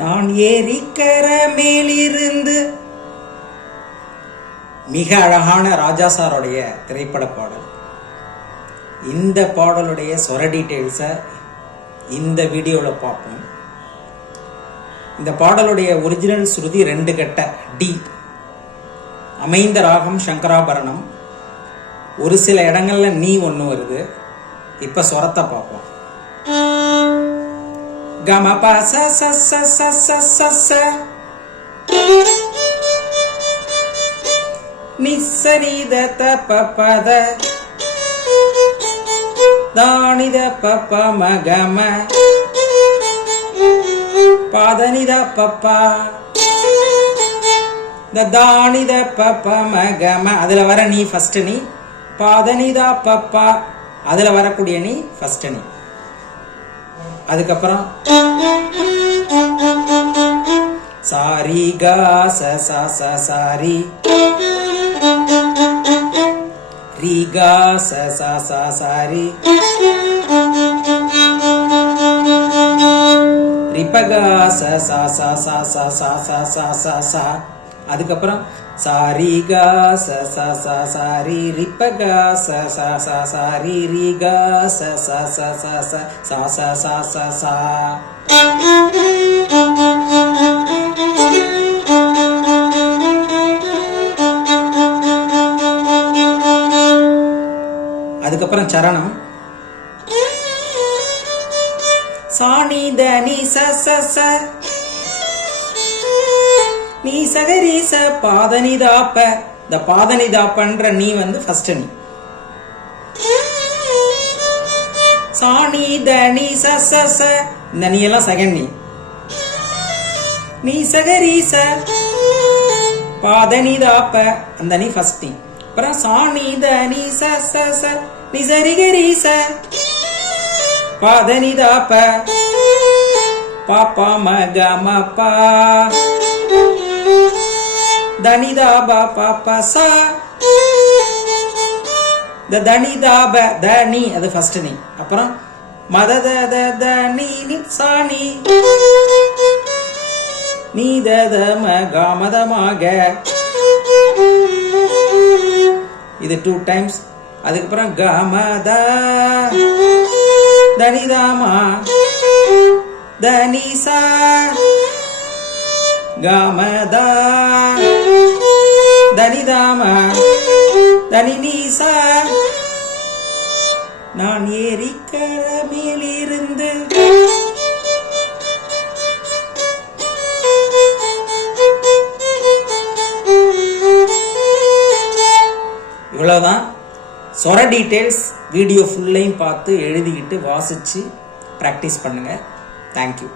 நான் ஏரிக்கர மேலிருந்து. மிக அழகான ராஜா சாருடைய திரைப்பட பாடல். இந்த பாடலுடைய சொர டீட்டெயில்ஸை இந்த வீடியோவில் பார்ப்போம். இந்த பாடலுடைய ஒரிஜினல் ஸ்ருதி 2 கட்ட டி, அமைந்த ராகம் சங்கராபரணம். ஒரு சில இடங்கள்ல நீ ஒன்று வருது. இப்ப சொரத்தை பார்ப்போம். கம ப ச ச ச ச ச ச ச நி ச நி த த ப ப த தா நி த ப ப ம க ம ப த நி த ப ப த தா நி த ப ப ம க ம. அதுல வர நீ ஃபர்ஸ்ட் நீ, ப த நி த ப ப அதுல வரக்கூடிய நீ ஃபர்ஸ்ட் நீ. அதுக்கப்புறம் சாரி கா ச ச ச சாரி ரி கா ச ச ச சாரி ரிபகா ச ச ச ச ச ச ச ச ச ச. அதுக்கப்புறம் சாரி கா ச ச ச சாரி ரிபகா ச ச ச சாரி ரி கா ச ச ச ச ச ச ச ச ச ச. அதுக்கப்புறம் சரணம் சாணி த நீ ச ச ச நீ சகரி ச பாதனிதாப்ப. இந்த பாதனிதாப்பன்ற நீ வந்து ஃபர்ஸ்ட் நீ. சாணி த நீ ச ச ச இந்த நீ எல்லாம் செகண்ட் நீ. நீ சகரி ச பாதனிதாப்ப அந்த நீ ஃபர்ஸ்ட் நீ. அப்புறம் சாணி த நீ ச ச ச நீ சரிகரி ச பாதனிதாப்ப பாப்பா ம க ம பா தனிதா பா பா பா சா. த தனிதா ப த நீ அது ஃபர்ஸ்ட் நீ. அப்புறம் மத த த த நீ நி சா நீ நீ த த ம க ம த ம க. இது 2 டைம்ஸ். அதுக்கப்புறம் க ம த தனிதா ம த நீ சா க ம த தனிதாம தனி நீசா. நான் ஏரிக்கர மேலிருந்து. இவ்வளவுதான். சொர டீட்டெயில்ஸ் வீடியோ ஃபுல்லையும் பார்த்து எழுதிக்கிட்டு வாசிச்சு ப்ராக்டிஸ் பண்ணுங்க. தேங்க்யூ.